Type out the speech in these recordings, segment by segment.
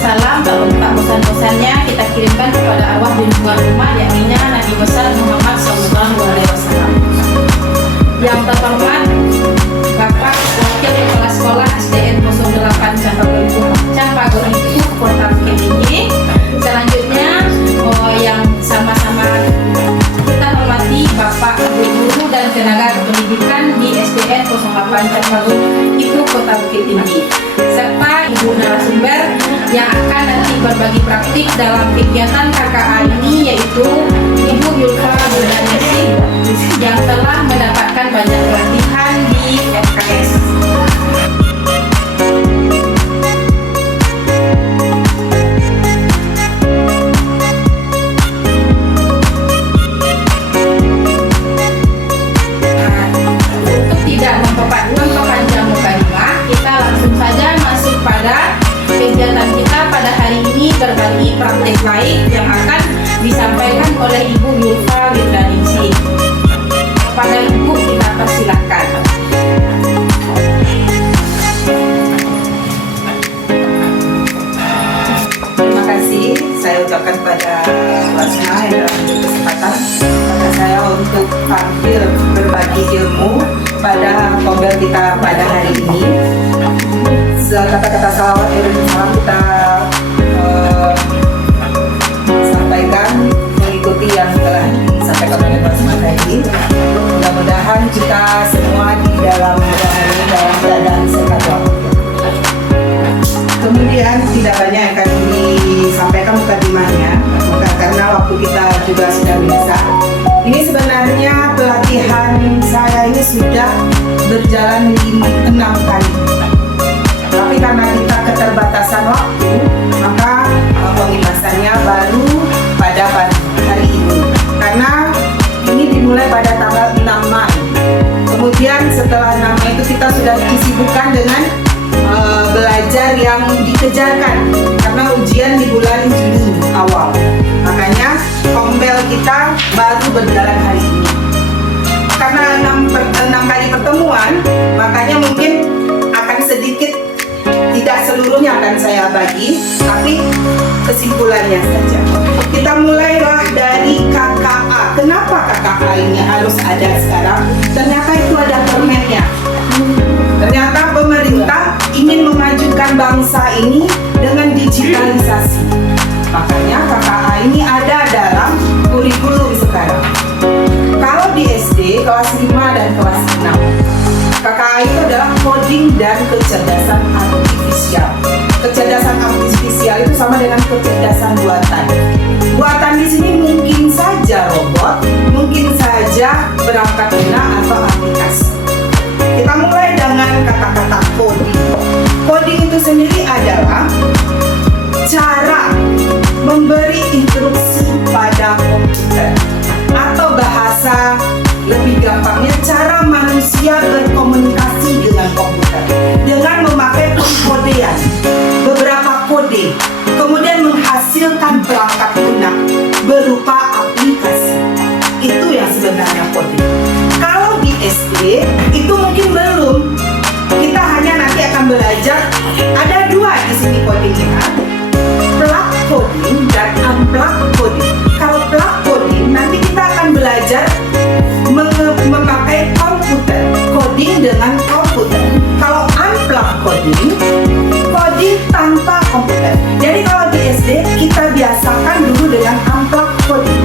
salam tak bosan-bosannya kita kirimkan kepada arwah junjungan rumah, yakni Nabi besar Muhammad SAW. Yang terhormat Bapak Wakil Kepala Sekolah SDN 08 Campagor itu Kota Bukit Tinggi. Selanjutnya yang sama-sama kita hormati Bapak Guru dan tenaga pendidikan di SDN 08 Campagor itu Kota Bukit Tinggi, serta Ibu narasumber yang akan nanti berbagi praktik dalam kegiatan KKA ini, yaitu Ibu Yulfa Wildanisi yang telah mendapatkan banyak pelatihan di FKS. Untuk tidak memperpanjang mukadimah, kita langsung saja masuk pada kegiatan kita pada hari ini, berbagi praktek baik yang akan disampaikan oleh Ibu Yulfa Wildanisi. Kepada Ibu kita persilahkan. Terima kasih saya ucapkan pada Lasma yang dalam kesempatan pada saya untuk tampil berbagi ilmu pada kombel kita pada hari ini. Kata-kata salawat salam kita sampaikan mengikuti yang telah disampaikan oleh Lasma tadi. Mudah-mudahan kita semua di dalam keadaan sehat walafiat. Kemudian tidak banyak yang akan disampaikan mukadimahnya karena waktu kita juga sudah bisa. Ini sebenarnya pelatihan saya ini sudah berjalan 6 kali. Tapi karena kita keterbatasan waktu, maka pengemasannya baru pada hari ini. Karena ini dimulai pada tanggal 6 Mei. Kemudian setelah 6 Mei itu kita sudah disibukkan dengan belajar yang dikejarkan karena ujian di bulan Juni awal. Makanya kombel kita baru berjalan hari ini. Karena 6 kali pertemuan, makanya mungkin akan sedikit, tidak seluruhnya akan saya bagi, tapi kesimpulannya saja. Kita mulailah dari KKA. Kenapa KKA ini harus ada sekarang? Ternyata itu ada permennya. Ternyata pemerintah ingin memajukan bangsa ini dengan digitalisasi. Makanya KKA ini ada dalam kurikulum sekarang. Kalau di SD kelas 5 dan kelas 6, KKA itu adalah coding dan kecerdasan artifisial. Kecerdasan artifisial itu sama dengan kecerdasan buatan. Buatan di sini mungkin saja robot, mungkin saja perangkat lunak atau aplikasi. Kita mulai dengan kata-kata coding. Coding itu sendiri adalah cara memberi instruksi pada komputer, atau bahasa lebih gampangnya cara manusia berkomunikasi dengan komputer dengan memakai kodean, beberapa kode, kemudian menghasilkan perangkat lunak berupa aplikasi. Itu yang sebenarnya coding. Kalau di SD itu mungkin belum. Kita hanya nanti akan belajar ada 2 di sini codingnya, plug coding dan unplug coding. Kalau plug coding nanti kita akan belajar memakai komputer, coding dengan komputer. Kalau unplug coding, coding tanpa komputer. Jadi kalau di SD kita biasakan dulu dengan unplug coding.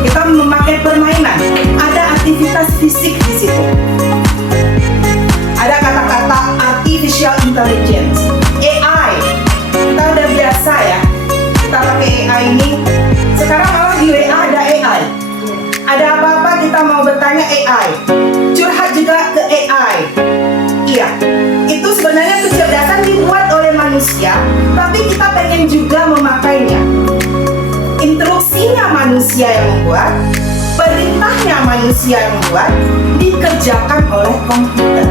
Kita memakai permainan, ada aktivitas fisik di situ. Ada kata-kata artificial intelligence, AI. Kita udah biasa ya, kita pakai AI ini. Sekarang malah di WA ada AI. Ada apa-apa kita mau bertanya AI, curhat juga ke AI. Iya, itu sebenarnya kecerdasan dibuat oleh manusia, tapi kita pengen juga memakainya. Instruksinya manusia yang membuat, perintahnya manusia yang membuat, dikerjakan oleh komputer.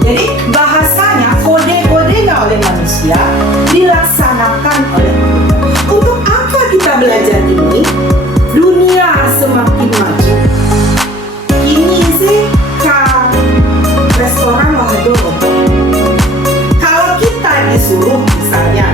Jadi bahasanya, kode-kodenya oleh manusia, dilaksanakan oleh komputer. Untuk apa kita belajar ini? Dunia semakin maju. Ini sih restoran Wahdo. Kalau kita disuruh misalnya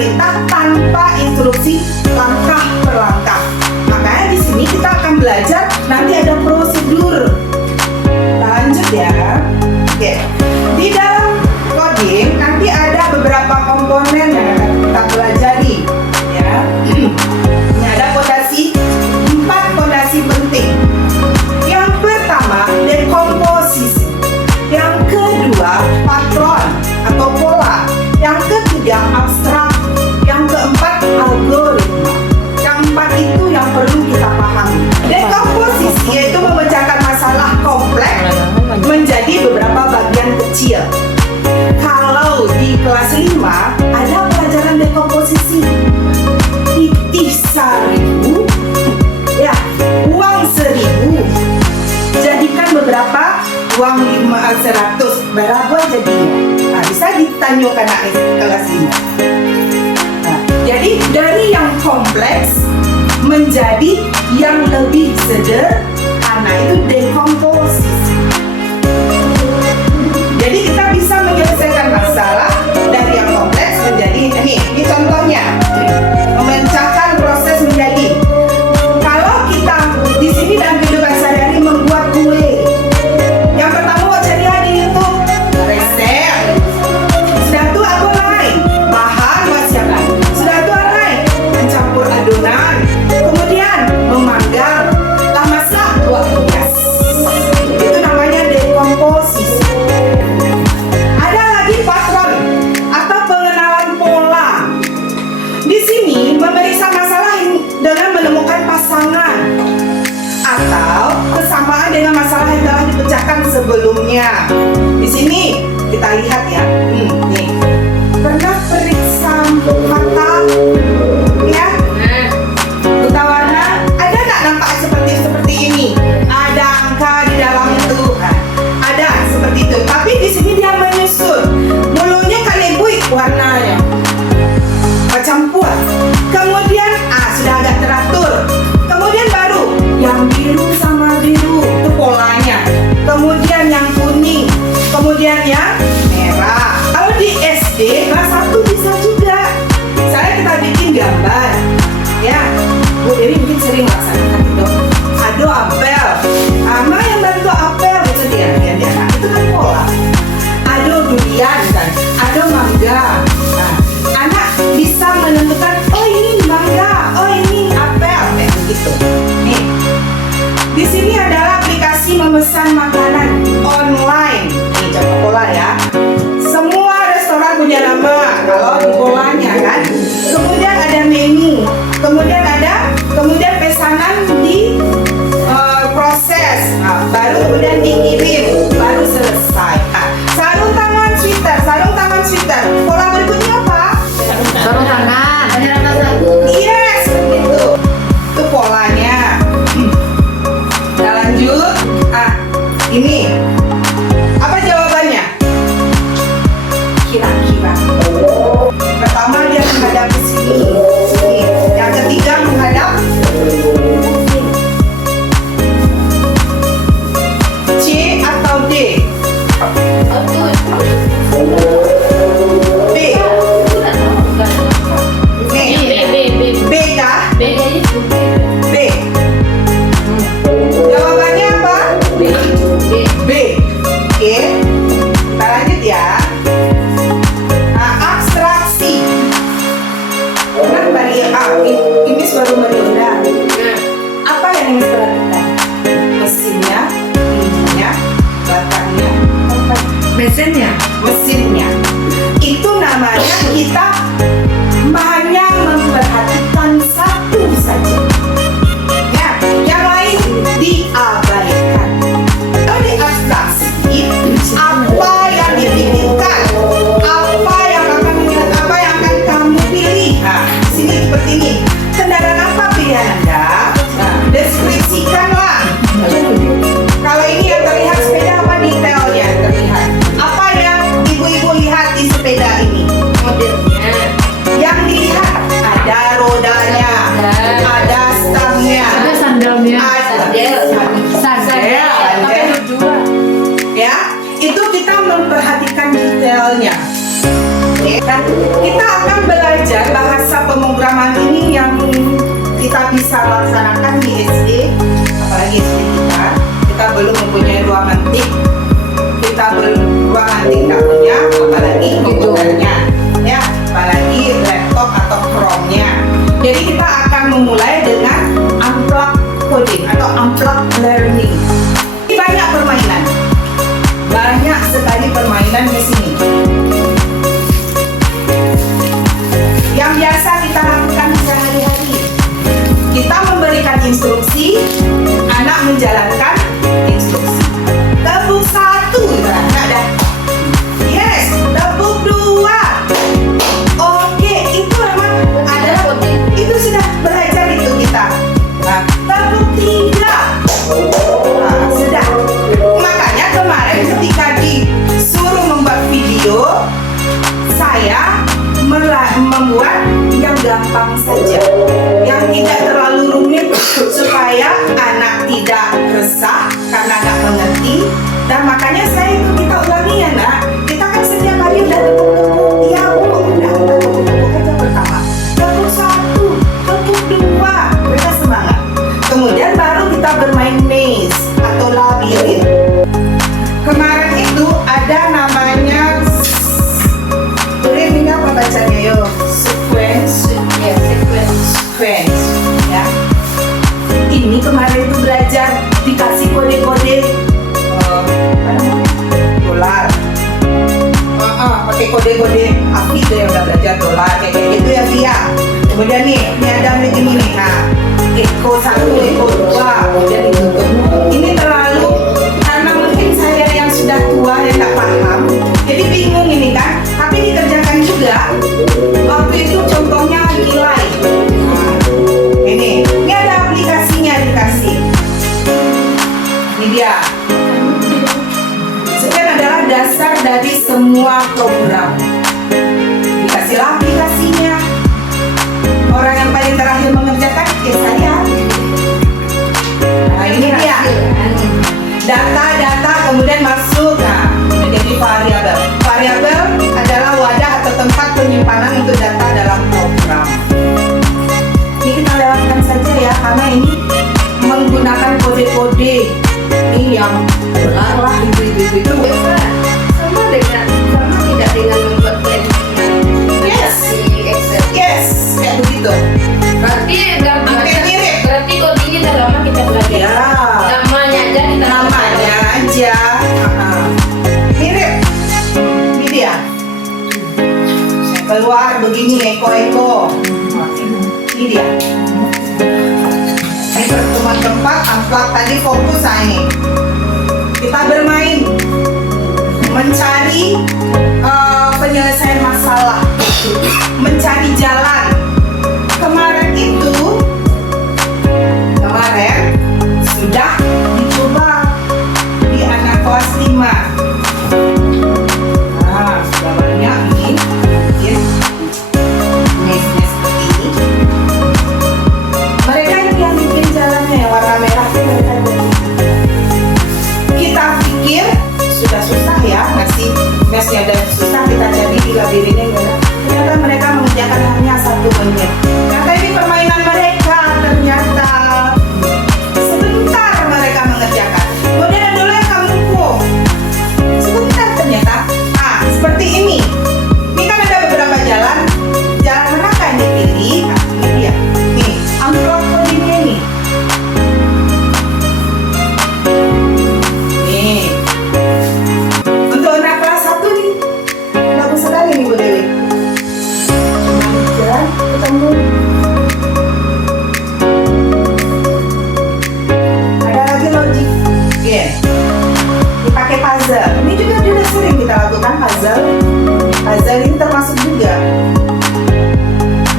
perintah tanpa instruksi langkah per langkah. Makanya di sini kita akan belajar, nanti ada prosedur. Lanjut ya. Oke. Di dalam coding nanti ada beberapa komponen yang akan kita pelajari ya. Ini ada fondasi, 4 fondasi penting. Yang pertama, dekomposisi. Yang kedua, patron atau pola. Yang ketiga, abstrak. Yang keempat, algoritma. Yang empat itu yang perlu kita pahami. Dekomposisi yaitu memecahkan masalah kompleks menjadi beberapa bagian kecil. Kalau di kelas 5 ada pelajaran dekomposisi. Titih 1.000, ya, uang 1.000. Jadikan beberapa uang 100, berapa jadinya? Nah, bisa ditanyakan anak kelas 5. Nah, jadi dari yang kompleks menjadi yang lebih sederhana itu dekomposisi. Jadi kita bisa menyelesaikan masalah dari yang kompleks menjadi ini contohnya, memecahkan proses menjadi. Kalau kita di sini dalam kehidupan sehari-hari membuat kue, yang pertama mau cari di YouTube resep. Sudah tuh aku lain bahan buat siapkan. Sudah tuh lain mencampur adonan, kemudian memanggang, lah masak buat hias. Itu namanya dekomposisi. Ada lagi patron atau pengenalan pola. Di sini memeriksa masalah dengan menemukan pasangan atau kesamaan dengan masalah yang telah dipecahkan sebelumnya. Di sini kita lihat ya, nih pernah periksa kata ya, buta warna. Ada nggak nampak seperti ini? Ada angka di dalam itu, ada seperti itu. Tapi di sini dia menyusun. Dulunya kalian buik warnanya macam puas. Kemudian sudah agak teratur. Kemudian baru yang biru sama biru itu polanya. Kemudian yang kuning. Kemudian yang merah. Kalau di SD kelas 1 bisa juga. Saya kita bikin gambar. Ya, Bu Dewi mungkin sering melaksanakan itu. Ado apel. Ama yang bantu apel itu dia. Nah, itu kan pola. Ado durian kan. Ado mangga. Nah, anak bisa menentukan, oh ini mangga, oh ini apel, kayak begitu. Nih, di sini adalah aplikasi memesan makanan online. Ini contoh pola ya. Semua restoran punya nama kalau di polanya kan. Kemudian ada menu, kemudian pesanan di proses, baru kemudian dikirim, baru selesai. Sarung tangan sweater. Pola berikutnya apa? Sarung tangan. Yes, begitu. Itu polanya. Kita lanjut. Ini apa jawabannya? Kira-kira. Pertama dia menghadap ke sini. Yang ketiga menghadap C atau D? B. B kah? B. Jawabannya apa? B. Oke. Kita lanjut ya. Abstraksi. Nah, ini baru Marinda. Apa yang ingin diperhatikan? Mesinnya, ininya, batangnya, mesinnya. Itu namanya kita hanya memperhatikan satu saja. Ya, yang lain diabaikan. Kalau di abstraksi, apa yang dipikirkan, apa yang akan kamu pilih. Nah, sini seperti ini. Kendaraan apa kita bisa laksanakan di SD, apalagi SD kita belum mempunyai ruang antik, kita belum ruang antik nggak punya, apalagi komputernya, ya, apalagi laptop atau Chrome-nya. Jadi kita akan memulai dengan unplug coding atau unplug learning. Ini banyak permainan, banyak sekali permainan di sini. Yang biasa kita lakukan sehari-hari, kita memberikan instruksi, anak menjalankan instruksi. Tepuk 1, nggak ada. Yes, tepuk 2. Oke, itu memang adalah itu sudah belajar itu kita. Nah, tepuk 3. Nah, sudah. Makanya kemarin ketika disuruh membuat video, saya membuat yang gampang saja, yang tidak terlalu rumit supaya anak tidak resah karena nggak mengerti. Dan makanya saya itu kita ulangi ya nak, kita kan setiap hari udah tepuk-tepuk, ya bu, udah kita tepuk-tepuk aja pertama, tepuk 1, tepuk 2, mereka semangat. Kemudian baru kita bermain maze atau labirin. Kemarin itu ada namanya ini apa bacanya yo? Sequence, ya, sequence, ya. Ini kemarin itu belajar dikasih kode-kode dolar. Pakai kode-kode api tuh yang udah belajar dolar kayak gitu ya Via. Kemudian nih, ini ada begini nih. Nah, Eko 1, Eko 2, kemudian ditutup. Ini terlalu karena mungkin saya yang sudah tua yang nggak paham, jadi bingung ini kan. Tapi dikerjakan juga. Waktu itu contohnya nilai. Nah, ini ada aplikasinya dikasih. Ini dia. Sekian adalah dasar dari semua program. Dikasihlah aplikasinya. Orang yang paling terakhir mengerjakan saya. Nah ini dia. Data kemudian masuk. Nah menjadi variabel. Variabel adalah wadah atau tempat penyimpanan untuk data dalam program. Ini kita lewatkan saja ya, karena ini menggunakan kode-kode ini yang berlarlah itu Sama tidak dengan membuat planning. yes kayak begitu. Berarti Mirip. berarti kode ini udah lama kita belajar. Ya. Namanya aja kita Namanya aja mirip. Ini dia. Saya keluar begini eko. Ini dia. Ini pertemuan keempat, unplug tadi fokus ini. Kita bermain mencari penyelesaian masalah, mencari jalan. Kemarin sudah dicoba di anak kelas 5. Nah, sudah banyak ini bikin maze-nya seperti ini. Mereka yang bikin jalannya yang warna merah itu mereka yang bikin. Kita pikir sudah susah ya ngasih maze-nya dan susah, kita jadi di labirinnya enggak. Ternyata mereka mengerjakan hanya 1 menit. Ternyata ini permainan mereka, ternyata sebentar mereka mengerjakan. Kemudian ada dulu yang kampung, sebentar ternyata. Seperti ini. Ini kan ada beberapa jalan. Jalan manakah yang dipilih? Nah, ini dia. Nih, unplug codingnya nih. Nih. Untuk anak kelas 1 nih, bagus sekali nih Bu Dewi. Jalan ketemu. Ada lagi logic game. Dipakai puzzle. Ini juga sudah sering kita lakukan puzzle. Puzzle ini termasuk juga.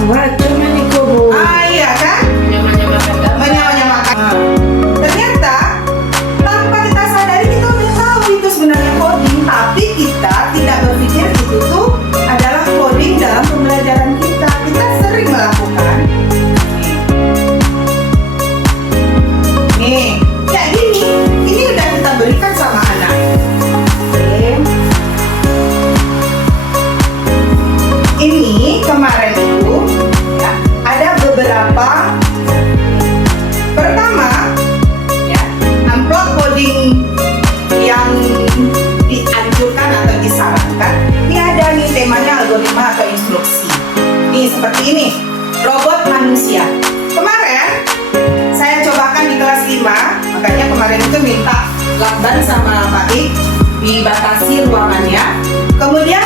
Wah, cuma nih Bu. Iya kan? Nyamakan gambar. Menyamakan. Ternyata tanpa kita sadari kita udah tahu itu sebenarnya coding, tapi kita tidak berpikir itu tuh adalah coding dalam pembelajaran kita. Kita sering melakukan. Nih, kayak gini. Ini udah kita berikan sama anak. Oke. Ini kemarin itu ya, ada beberapa seperti ini, robot manusia. Kemarin saya cobakan di kelas 5, makanya kemarin itu minta lakban sama Pak Ik dibatasi ruangannya. Kemudian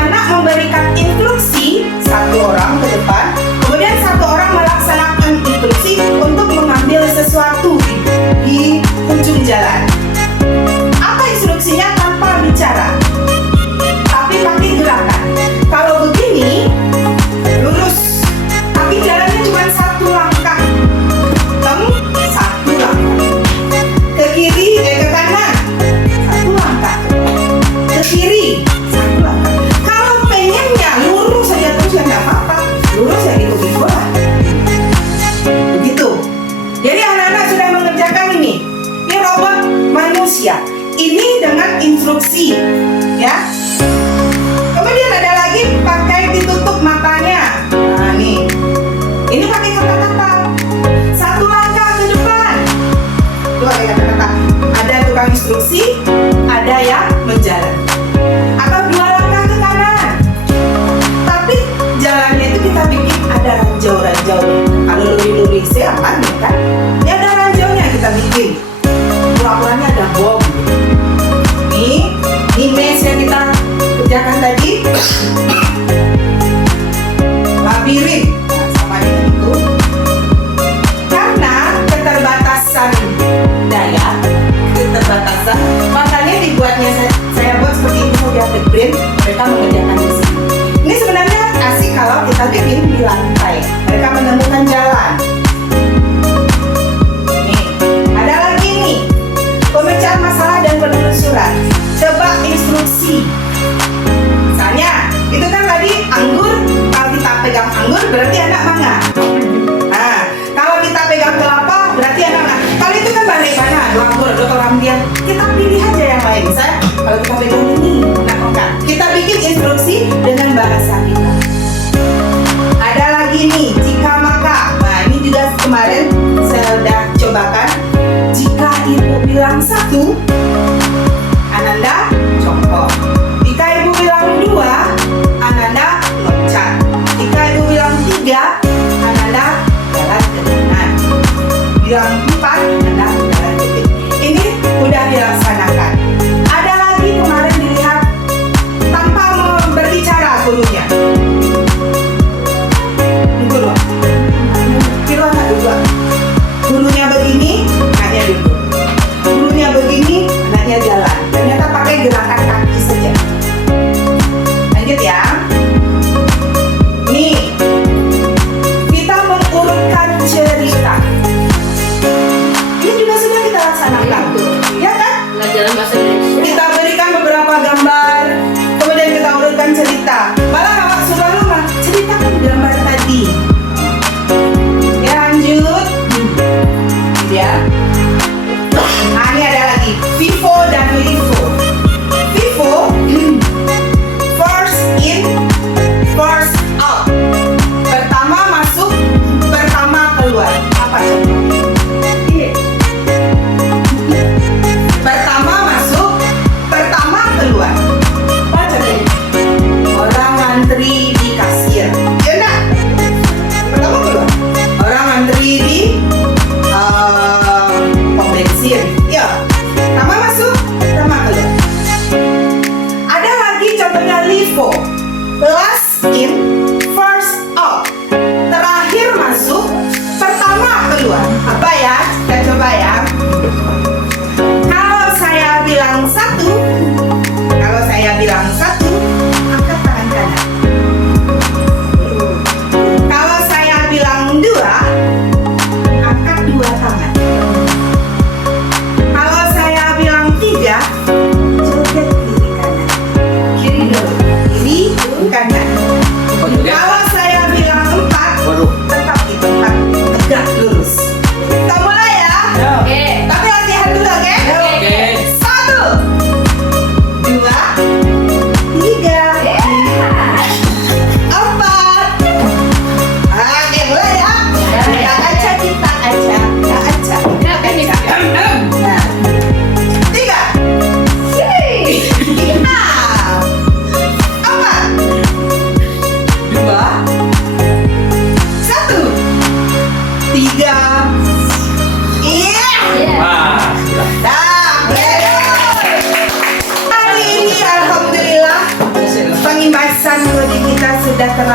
anak memberikan instruksi satu orang ke depan, kemudian satu orang melaksanakan instruksi untuk mengambil sesuatu di ujung jalan. Apa instruksinya? Tanpa bicara, tapi pakai gerakan. Kalau begini lurus, tapi jalannya cuma satu langkah. Kamu satu langkah ke kiri, ke kanan, satu langkah ke kiri, satu langkah. Kalau pengennya lurus saja terus ya nggak apa-apa, lurus ya gitu-gitu lah. Begitu. Jadi anak-anak sudah mengerjakan ini. Ini robot manusia. Ini dengan instruksi, ya. Kemudian ada lagi pakai ditutup matanya. Nah, nih. Ini pakai kata-kata. Satu langkah ke depan. Itu pakai kata-kata. Ada tukang instruksi, ada yang menjalan. Atau dua langkah ke kanan. Tapi jalannya itu kita bikin ada ranjau-ranjaunya. Kalau luri-luri aman ya kan? Ya ada ranjaunya kita bikin. Pura-puranya ada bom. Nih, image yang kita kerjakan tadi. Labirin. Nah, sama dengan itu. Karena keterbatasan daya, keterbatasan, makanya dibuatnya saya buat seperti ini dia print, mereka mengerjakan di sini. Ini sebenarnya asik kalau kita bikin di lantai. Mereka menemukan jalan. Nih, ada lagi nih, pemecahan masalah dan penelusuran. Coba instruksi. Misalnya, itu kan tadi anggur, kalau kita pegang anggur berarti anak mana? Nah, kalau kita pegang kelapa berarti anak mana? Kalau itu kan balik mana? Dua anggur, dua kelambian. Kita pilih aja yang lain. Misalnya, kalau kita pegang ini, nah enggak. Kita bikin instruksi dengan bahasa kita. Ada lagi nih,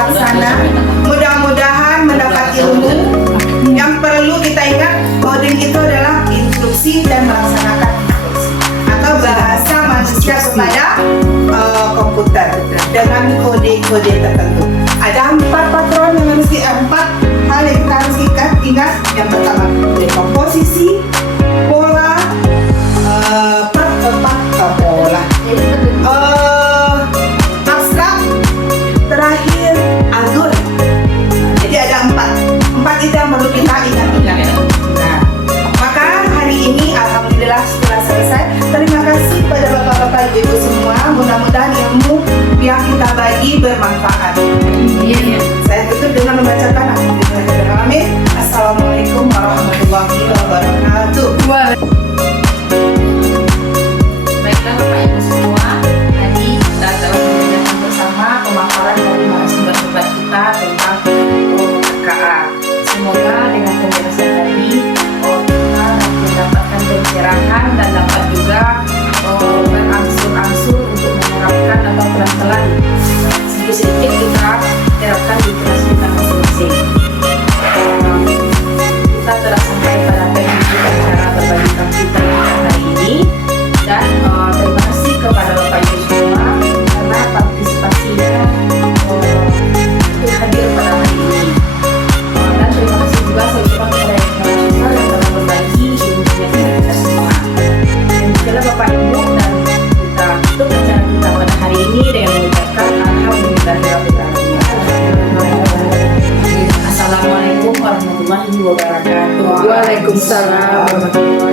pelaksana. Mudah-mudahan mendapat ilmu. Yang perlu kita ingat, coding itu adalah instruksi dan melaksanakan instruksi atau bahasa manusia kepada komputer dengan kode-kode tertentu. Ada 4 patron yang harus empat hal yang kita harus ingat. Yang pertama, dekomposisi, pola, abstrak, terakhir alur. Jadi ada 4 itu yang perlu kita ingat-ingat. Nah, maka hari ini alhamdulillah setelah selesai. Terima kasih kepada bapak-bapak ibu semua. Mudah-mudahan ilmu yang kita bagi bermanfaat. Iya. Saya tutup dengan membacakan Alhamdulillahirrahmanirrahim. Assalamualaikum warahmatullahi wabarakatuh. Baiklah Bapak Ibu semua, tadi kita telah mendengarkan bersama pemaparan dari narasumber debat kita tentang KA. Semoga dengan penjelasan tadi kita mendapatkan pencerahan dan dapat juga berangsur-angsur untuk menerapkan atau pelan-pelan sedikit-sedikit kita terapkan di kelas kita masing-masing. Kita telah sampai pada penghujung cara berbagi komputer kita hari ini. Dan terima kasih kepada Bapak Ibu semua karena partisipasinya untuk hadir pada hari ini. Dan terima kasih juga saya ucapkan kepada yang telah yang berbagi ilmunya kepada kita semua. Demikianlah Bapak Ibu, dan kita tutup acara kita pada hari ini dengan mengucapkan Alhamdulillahirrahmanirrahim. Assalamualaikum warahmatullahi wabarakatuh. Waalaikumsalam warahmatullahi wabarakatuh.